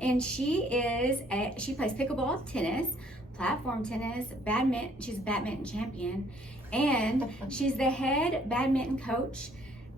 and she plays pickleball, tennis, platform tennis, badminton. She's a badminton champion, and she's the head badminton coach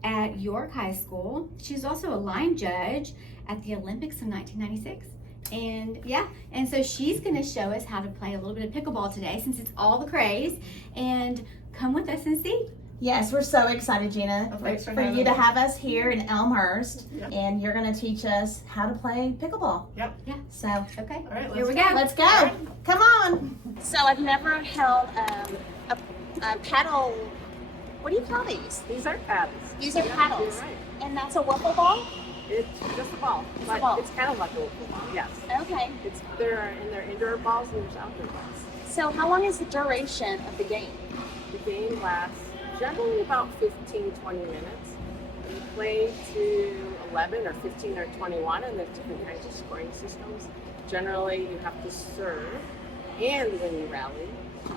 at York High School. She's also a line judge at the Olympics of 1996. And yeah, and so she's going to show us how to play a little bit of pickleball today, since it's all the craze. And come with us and see. Yes, we're so excited, Gena, for you to have us here in Elmhurst. Yep. And you're going to teach us how to play pickleball. Yep. Yeah. So, Okay. All right, Here we let's go. let's go. All right. Come on. So I've never held a paddle. What do you call these? These are paddles. These are Yeah, paddles. You're right. And that's a wiffle ball? It's just a ball. It's a but ball. It's kind of like a wiffle ball, yes. Okay. They're indoor balls and there's outdoor balls. So how long is the duration of the game? The game lasts generally about 15, 20 minutes. You play to 11 or 15 or 21, and there's different kinds of scoring systems. Generally, you have to serve, and when you rally,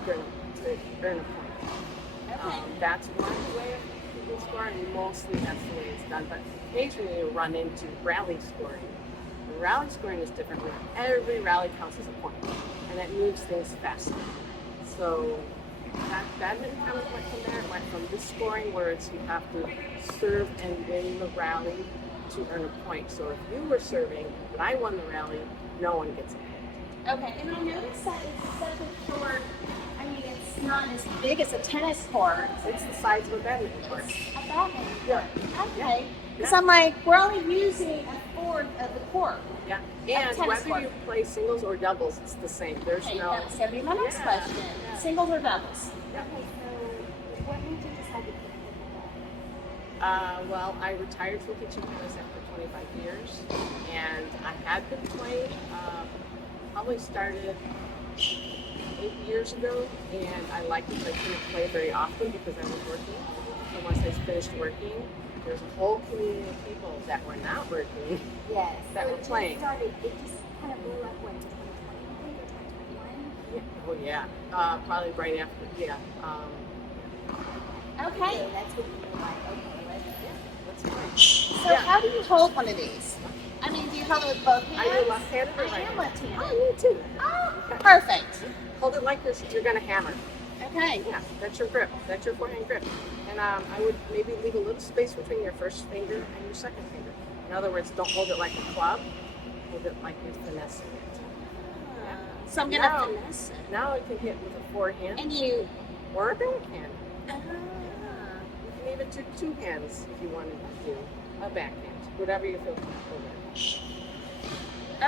to earn a point. Okay. That's one way of keeping score, and mostly that's the way it's done. But occasionally you run into rally scoring. And rally scoring is different, where every rally counts as a point, and it moves things faster. So badminton kind of went from there. It went from this scoring, where it's you have to serve and win the rally to earn a point. So if you were serving, but I won the rally, no one gets a point. Okay. And I noticed that it's such a short, I mean, it's not as big as a tennis court. It's the size of a badminton court. A badminton Yeah. court. Okay. Because Yeah. I'm like, we're only using a fourth of the court. Yeah, tennis and whether court. you play singles or doubles, it's the same. There's Okay, no. that's going to be my next Yeah, question. yeah. Singles or doubles? Yeah. Okay, so what made you decide to play pickleball? Well, I retired from teaching tennis after 25 years, and I had been playing. Probably started 8 years ago, and I liked it. I couldn't play very often because I was working. So once I finished working, there's a whole community of people that were not working. Yes. That so were playing. It just kind of blew up when 2020, I think, or 2021. Oh yeah, probably right after. Yeah. Okay. So that's when you were like, okay, That's fine. So Yeah. how do you hold one of these? I mean, do you hold it with both hands? Are you left-handed or I am right-handed? left-handed. Oh, me too. Oh, perfect. Hold it like this. You're gonna hammer. Okay. Yeah, that's your grip. That's your forehand grip. And I would maybe leave a little space between your first finger and your second finger. In other words, don't hold it like a club. Hold it like you're finessing it. Yeah. So I'm Now- going to finesse it. Now I can hit with a forehand And you... or a backhand. Ah. You can even do two hands if you wanted to do a backhand. Whatever you feel comfortable with.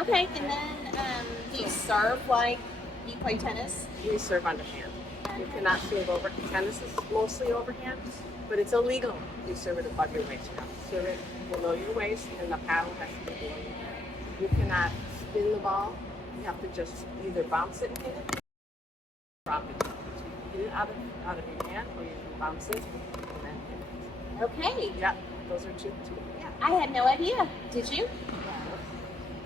Okay, and then do you serve like you play tennis? We serve underhand. You cannot serve over. Tennis is mostly overhand, but it's illegal. You serve it above your waist. You have to serve it below your waist, and the paddle has to be below your head. You cannot spin the ball. You have to just either bounce it and hit it, or drop it. Hit it out of your hand, or you can bounce it and then hit Okay. it. Yeah, those are two. Yeah. I had no idea. Did you?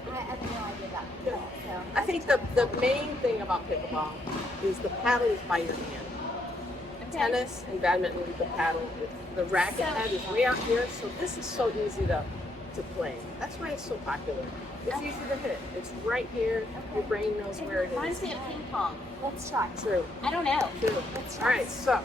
I have no idea about pickleball. So I think the main thing about pickleball is the paddle is by your hand. Tennis and badminton, the paddle, the racket head is way out here, so this is so easy to play. That's why it's so popular. It's easy to hit. It's right here. Your brain knows where it Reminds is. me of ping pong. let's try. True. I don't know. True. All right, so.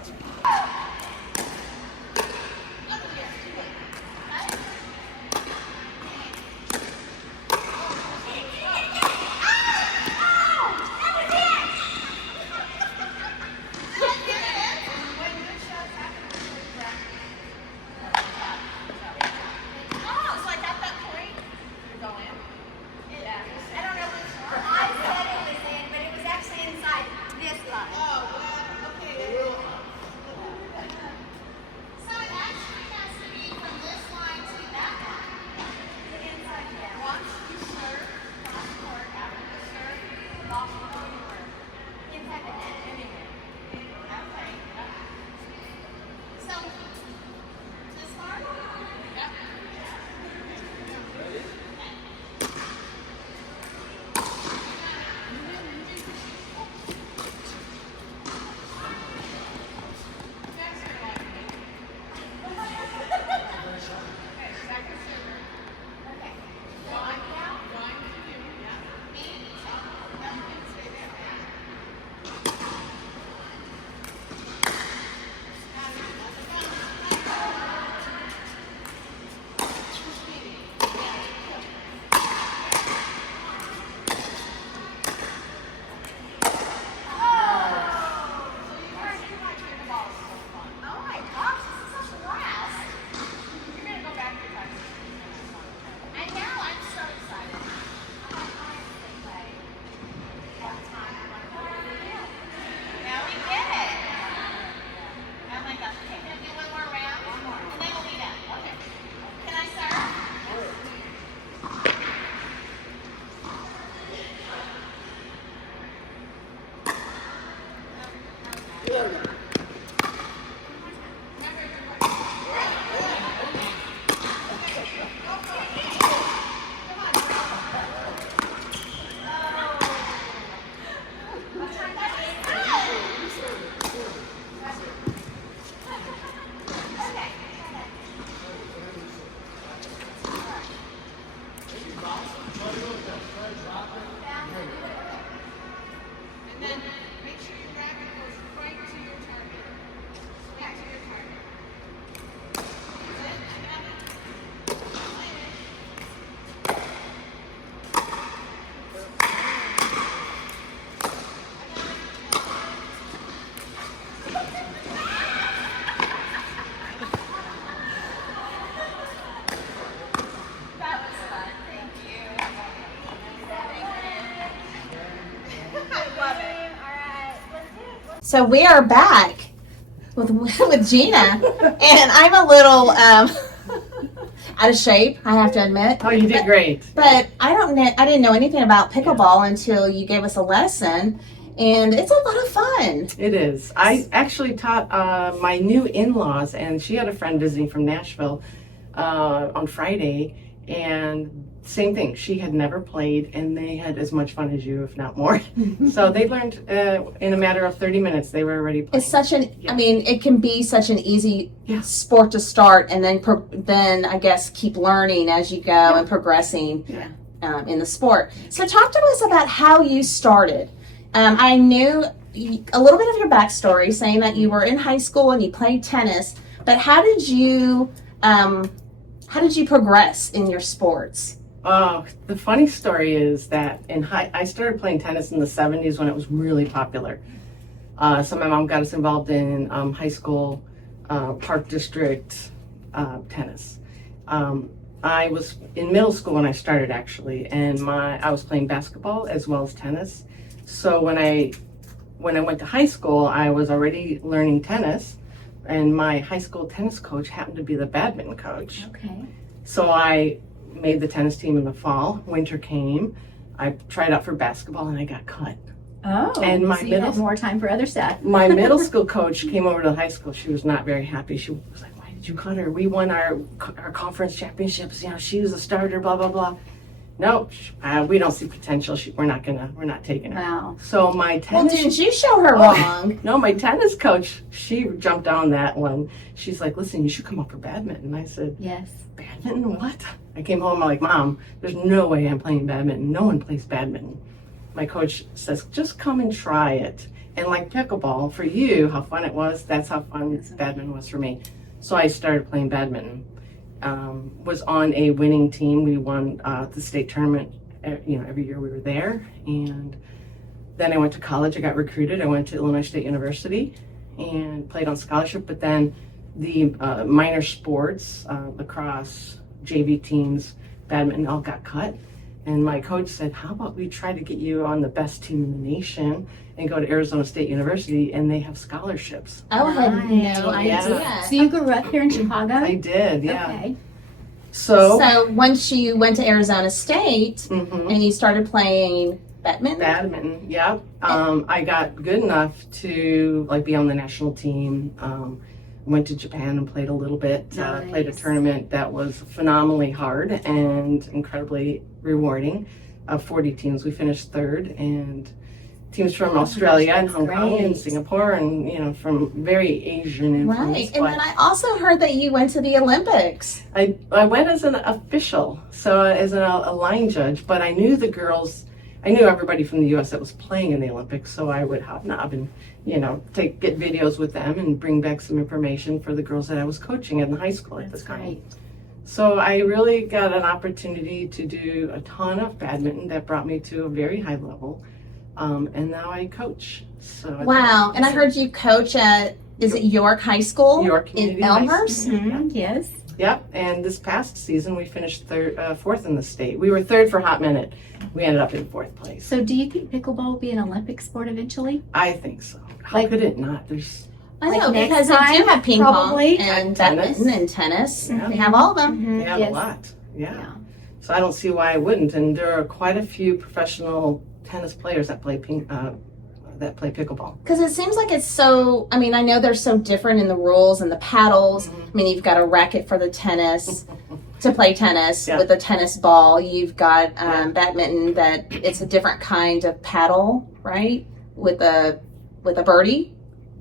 So we are back with Gena, and I'm a little out of shape, I have to admit. Oh, you did great. But I didn't know anything about pickleball until you gave us a lesson, and it's a lot of fun. It is. I actually taught my new in-laws, and she had a friend visiting from Nashville on Friday, and same thing. She had never played, and they had as much fun as you, if not more. So they learned in a matter of 30 minutes. They were already playing. It's such an. Yeah. I mean, it can be such an easy Yeah. sport to start, and then I guess keep learning as you go and progressing in the sport. So talk to us about how you started. I knew a little bit of your backstory, saying that you were in high school and you played tennis. But how did you progress in your sports? Oh, the funny story is that I started playing tennis in the 70s when it was really popular. So my mom got us involved in high school park district tennis. I was in middle school when I started, actually, and I was playing basketball as well as tennis. So when I went to high school, I was already learning tennis, and my high school tennis coach happened to be the badminton coach. Okay. So I made the tennis team in the fall. Winter came. I tried out for basketball and I got cut. Oh, And my so you had more time for other stuff. My middle school coach came over to the high school. She was not very happy. She was like, "Why did you cut her? We won our conference championships. You know, she was a starter. Blah blah blah." No, we don't see potential. We're not taking her. Wow. So my tennis. Well, didn't you show her wrong? No, my tennis coach, she jumped on that one. She's like, "Listen, you should come up for badminton." I said, Yes. "Badminton? What?" I came home, I'm like, "Mom, there's no way I'm playing badminton. No one plays badminton." My coach says, "Just come and try it." And like pickleball, for you, how fun it was, that's how fun badminton was for me. So I started playing badminton. Was on a winning team. We won the state tournament, every year we were there. And then I went to college. I got recruited. I went to Illinois State University and played on scholarship. But then the minor sports, lacrosse, JV teams, badminton, all got cut. And my coach said, "How about we try to get you on the best team in the nation and go to Arizona State University, and they have scholarships." I had no Nice. idea. So you grew up here in Chicago? I did, yeah. Okay. So once you went to Arizona State Mhm. and you started playing badminton? Badminton, yeah. I got good enough to be on the national team. Went to Japan and played a little bit. Played a Nice. tournament that was phenomenally hard and incredibly rewarding. 40 teams. We finished third, and teams from Australia and that's Hong Kong and great. Singapore, and from very Asian influence. Right. And then I also heard that you went to the Olympics. I went as an official, so as a line judge, but I knew the girls. I knew everybody from the U.S. that was playing in the Olympics, so I would hobnob and get videos with them and bring back some information for the girls that I was coaching in the high school at That's the time. great. So I really got an opportunity to do a ton of badminton that brought me to a very high level, and now I coach. So Wow. And I heard you coach at, is it York High School? York in Community High School. Elmhurst? Mhm. Yes. Yep, and this past season we finished fourth in the state. We were third for a hot minute. We ended up in fourth place. So do you think pickleball will be an Olympic sport eventually? I think so. How could it not? There's I Like know, next because they do time, have ping probably. pong and Tennis. badminton and tennis. Yeah. They have all of them. Mhm. They have Yes. a lot. Yeah. Yeah. So I don't see why I wouldn't. And there are quite a few professional tennis players that play pickleball. Because it seems like it's so, I mean, I know they're so different in the rules and the paddles. I mean, you've got a racket for the tennis to play tennis Yeah. with a tennis ball. You've got Yeah. badminton that it's a different kind of paddle, right? With a birdie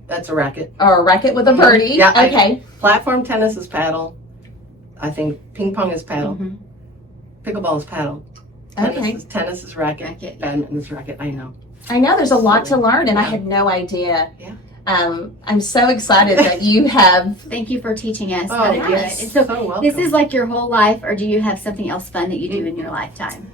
That's a racket. or a racket with a birdie. Yeah, Okay. Platform tennis is paddle. I think ping pong is paddle. Mhm. Pickleball is paddle. Okay. Tennis is racket. Racket. Badminton is racket. I know. I know there's a lot to learn, and I Yeah. had no idea. Yeah. I'm so excited that you have. Thank you for teaching us Oh, how to do yes. it. And so welcome. this is like your whole life, or do you have something else fun that you do in your lifetime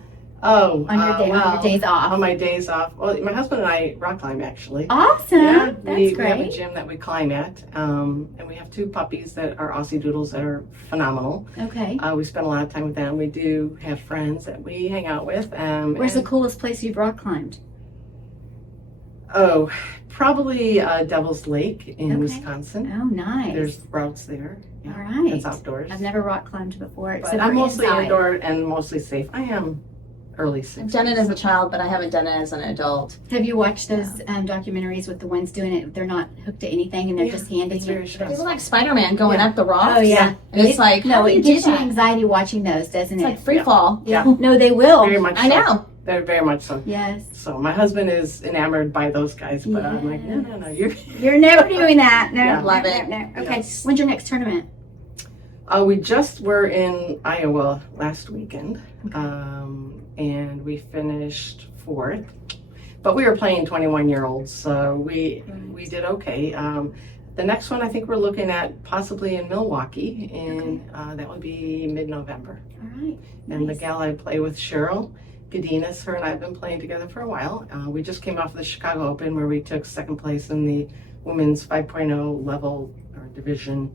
on on your days off? On my days off. Well, my husband and I rock climb actually. Awesome. Yeah, That's we great. have a gym that we climb at, and we have 2 puppies that are Aussie Doodles that are phenomenal. Okay. We spend a lot of time with them. We do have friends that we hang out with. Where's the coolest place you've rock climbed? Oh, probably Devil's Lake in Okay. Wisconsin. Oh, nice. There's routes there. Yeah, All right. it's outdoors. I've never rock climbed before, But except I'm for mostly inside. indoor and mostly safe. I am early 60s. I've done it as a child, but I haven't done it as an adult. Have you watched those documentaries with the ones doing it? They're not hooked to anything and they're Yeah, just handing it's very it. stressful. People like Spider-Man going Yeah. up the rocks. Oh yeah, And it's like, no, how do it you gives do you that? anxiety watching those, doesn't It's it? like free Yeah. fall. Yeah. No, they will. Very much I so. know. They're very much so. Yes. So my husband is enamored by those guys, but I'm like, no, you're. You're never doing that. No, Yeah. Love no, it. no. Okay. Yes. When's your next tournament? We just were in Iowa last weekend, and we finished 4th. But we were playing 21-year-olds, so we did okay. The next one I think we're looking at possibly in Milwaukee, and that would be mid-November. All right. And the Nice. gal I play with, Cheryl Godinez, her and I have been playing together for a while. We just came off the Chicago Open where we took 2nd place in the women's 5.0 level or division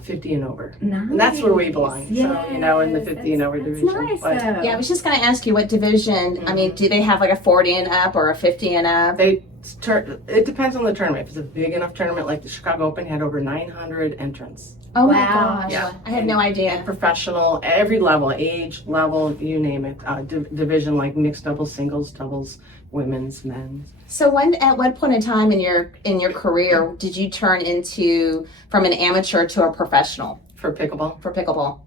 50 and over. Nice. And that's where we belong. So, you know, in the 50 and over that's division. Nice, But though. Yeah, I was just going to ask you what division. I mean, do they have like a 40 and up or a 50 and up? it depends on the tournament. If it's a big enough tournament like the Chicago Open had over 900 entrants. Oh my Wow. gosh. Yeah. I had no idea. And professional, every level, age level, you name it. Division like mixed doubles, singles, doubles, women's, men's. So at what point in time in your career did you turn into from an amateur to a professional For pickleball. for pickleball?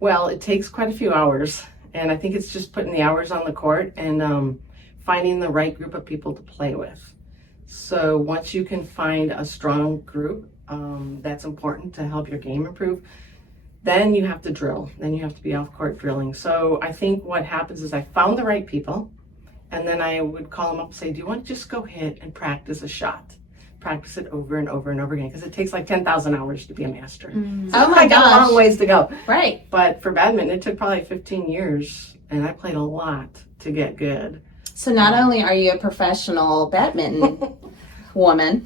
Well, it takes quite a few hours, and I think it's just putting the hours on the court and finding the right group of people to play with. So once you can find a strong group, that's important to help your game improve. Then you have to drill. Then you have to be off court drilling. So I think what happens is I found the right people, and then I would call them up and say, "Do you want to just go hit and practice a shot? Practice it over and over and over again, because it takes like 10,000 hours to be a master." Oh my I got a gosh. long ways to go. Right. But for badminton, it took probably 15 years, and I played a lot to get good. So not only are you a professional badminton woman,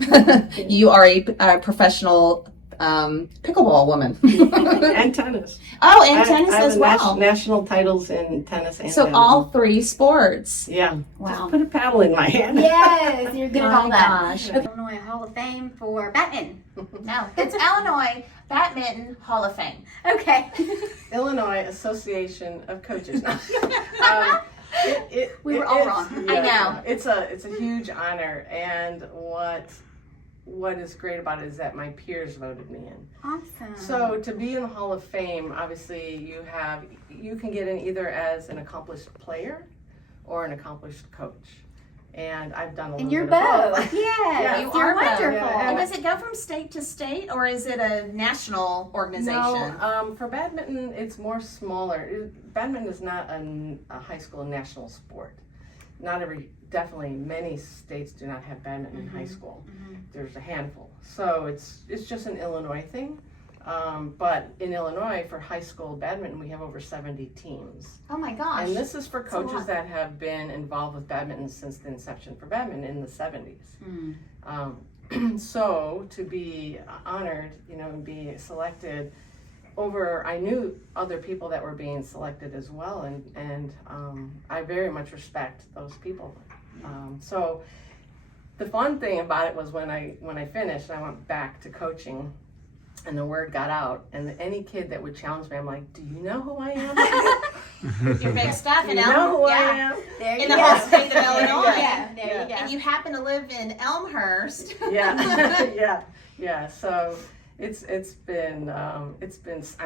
you are a professional pickleball woman. And tennis. Oh, and tennis I have as well. national titles in tennis and So badminton. all 3 sports. Yeah. Wow. Just put a paddle in my hand. Yes, you're good at all My that. gosh. Illinois Hall of Fame for badminton. No, it's Illinois Badminton Hall of Fame. Okay. Illinois Association of Coaches. We were all wrong. I know. It's a huge honor, and what is great about it is that my peers voted me in. Awesome. So to be in the Hall of Fame, obviously you can get in either as an accomplished player or an accomplished coach. And I've done a little and you're bit of both. Yes, You you're are both. wonderful. Yeah, And does it go from state to state, or is it a national organization? No, for badminton, it's more smaller. Badminton is not a high school national sport. Definitely many states do not have badminton in high school. There's a handful. So it's just an Illinois thing. But in Illinois, for high school badminton, we have over 70 teams. Oh my gosh. And this is for a coaches lot. that have been involved with badminton since the inception for badminton in the 70s. So to be honored, and be selected I knew other people that were being selected as well, and I very much respect those people. So the fun thing about it was when I finished, I went back to coaching. And the word got out, and any kid that would challenge me, I'm like, "Do you know who I am? Your big stuff Do in you know who I yeah. am?" There you In go. the whole state of Illinois. Yeah, there you go. And you happen to live in Elmhurst. Yeah, yeah. So it's been I'm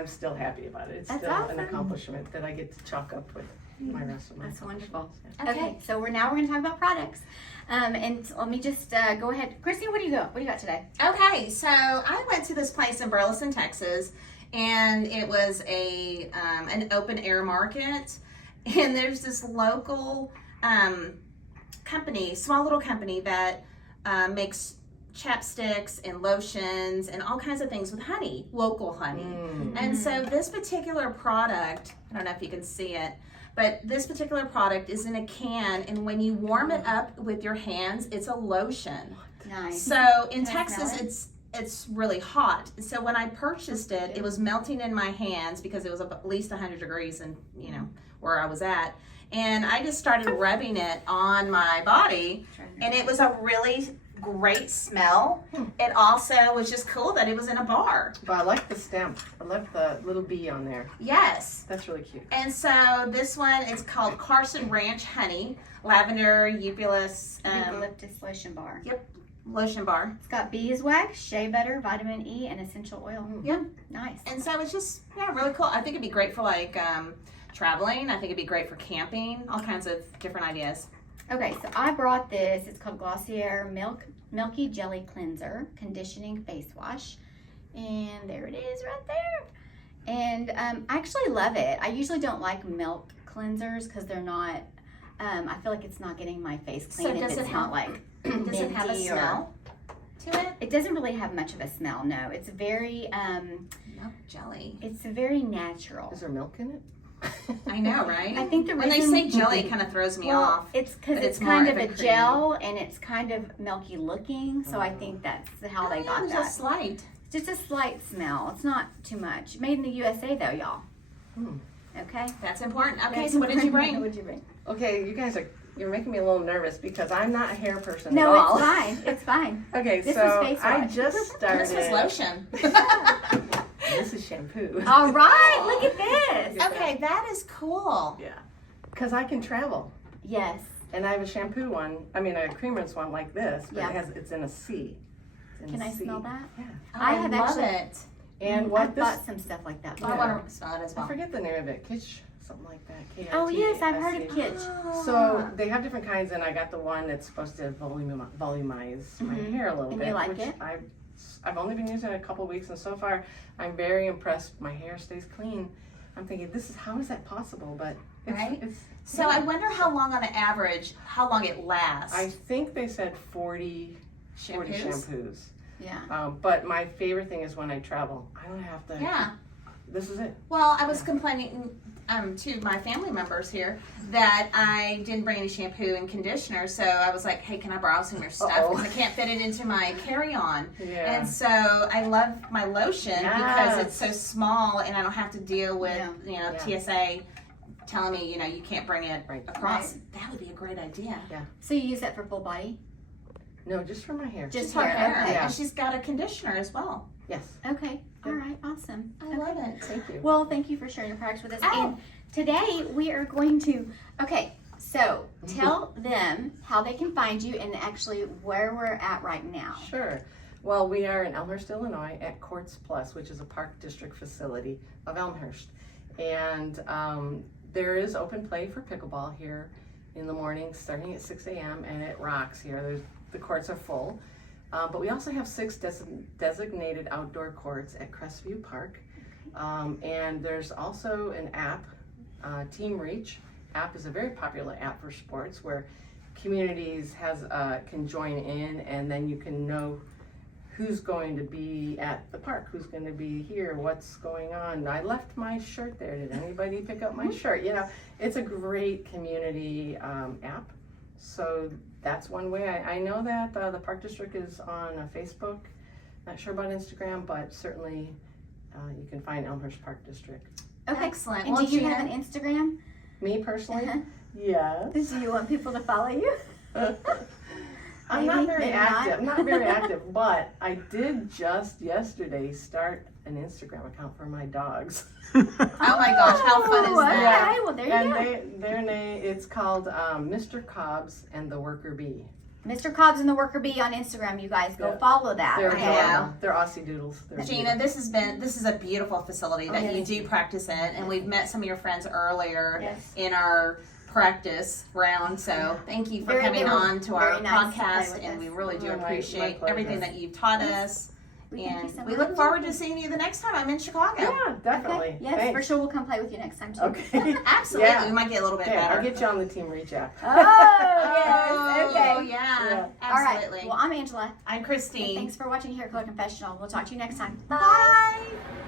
still happy about it. It's That's still awesome. an accomplishment that I get to chalk up with my rest of my. That's wonderful. Okay. Okay, so we're going to talk about products. And let me just go ahead. Christine, what do you got today? Okay, so I went to this place in Burleson, Texas, and it was an open air market. And there's this local company, small little company that makes chapsticks and lotions and all kinds of things with honey, local honey. And so this particular product, I don't know if you can see it, but this particular product is in a can, and when you warm it up with your hands, it's a lotion. Nice. So in Can I smell Texas, it's really hot. So when I purchased it, it was melting in my hands because it was at least 100 degrees and where I was at. and I just started rubbing it on my body, and it was a really great smell. It also was just cool that it was in a bar. But I like the stamp. I like the little bee on there. Yes. That's really cute. And so this one is called Carson Ranch Honey, Lavender Eucalyptus Eucalyptus lotion bar. Yep, lotion bar. It's got beeswax, shea butter, vitamin E, and essential oil. Yeah. Nice. And so it's just, really cool. I think it'd be great for like traveling. I think it'd be great for camping, all kinds of different ideas. Okay, so I brought this. It's called Glossier Milky Jelly Cleanser Conditioning Face Wash. And there it is right there. And I actually love it. I usually don't like milk cleansers because they're not, I feel like it's not getting my face clean So if does it's it not have- like Does it have a minty or- smell to it? It doesn't really have much of a smell, no. It's very, Milk jelly. it's very natural. Is there milk in it? I know, right? I think the when they reason- say jelly, it kind of throws me off. It's because but it's it's kind more of of a a cream. gel and it's kind of milky looking, so I think that's how they got There's that. a slight. Just a slight smell. It's not too much. Made in the USA though, y'all. Okay. That's important. Okay, so what did you bring? What did you bring? Okay, you guys you're making me a little nervous because I'm not a hair person No, at all. it's fine. It's fine. Okay, This so was face I wash. just started. This was lotion. This is shampoo. All right. Look at this. Okay, that is cool. Yeah, because I can travel, Yes. and I have a shampoo one. I mean, a cream rinse one like this, but Yeah. it's in a C. It's in Can a I C. smell that? Yeah. I have love actually- it. And I what this? bought some stuff like that. I want to smell it as I well. forget the name of it. Kitsch, something like that. K-I-T-S-H. Oh yes, I've heard of Kitsch. So they have different kinds, and I got the one that's supposed to volumize my hair a little And bit. you like which it? I've only been using it a couple weeks, and so far I'm very impressed. My hair stays clean. I'm thinking, how is that possible? But it's, Right? it's So I wonder how long on the average, how long it lasts. I think they said 40 shampoos. Yeah. But my favorite thing is when I travel. I don't have to. Yeah. This is it. Well, I was complaining to my family members here that I didn't bring any shampoo and conditioner, so I was like, hey, can I borrow some of your stuff? Uh-oh. Because I can't fit it into my carry-on. Yeah. And so I love my lotion because it's so Yes. small and I don't have to deal with, Yeah. TSA telling me, you can't bring it Right. across. That would be a great idea. So you use that for full body? No, just for my hair. Just For hair. hair. Okay. Yeah. And she's got a conditioner as well. Yes. Okay. All right. Awesome. I love it. Thank you. Well, thank you for sharing your products with us. Oh. And today we are going to, so tell them how they can find you and actually where we're at right now. Sure. Well, we are in Elmhurst, Illinois at Courts Plus, which is a Park District facility of Elmhurst. And there is open play for pickleball here in the morning, starting at 6 a.m. and it rocks here. The courts are full. But we also have 6 designated outdoor courts at Crestview Park. And there's also an app, Team Reach. App is a very popular app for sports where communities can join in, and then you can know who's going to be at the park, who's going to be here, what's going on. I left my shirt there. Did anybody pick up my shirt? It's a great community app. So that's one way. I know that the Park District is on Facebook. Not sure about Instagram, but certainly you can find Elmhurst Park District. Okay. Excellent. And Well, do you Gena- have an Instagram? Me personally? Uh-huh. Yes. Do you want people to follow you? I'm not Maybe, very maybe not. active. I'm not very active, but I did just yesterday start an Instagram account for my dogs. Oh my gosh, how fun is Oh, that? okay. Well, there you go. And their name, it's called Mr. Cobbs and the Worker Bee. Mr. Cobbs and the Worker Bee on Instagram, you guys go Yeah. follow that. They're okay? adorable. They're Aussie Doodles. They're Gena, this is a beautiful facility that Yes. you do practice in, and we've met some of your friends earlier Yes. in our practice round. So thank you for Very- coming they were on to our very nice to play podcast, with and us. we really do Oh, my appreciate pleasure. everything that you've taught us. Thank you And so we much. look forward to seeing you the next time I'm in Chicago. Yeah, definitely. Okay. Yes, Thanks. for sure. We'll come play with you next time too. Okay. Absolutely, Yeah. we might get a little bit Okay, better. I'll get you on the Team Reach app. Oh, yes. Okay. Oh, yeah, Yeah. absolutely. All right. Well, I'm Angela. I'm And Christine. thanks for watching Haircolor Confessional. We'll talk to you next time. Bye. Bye.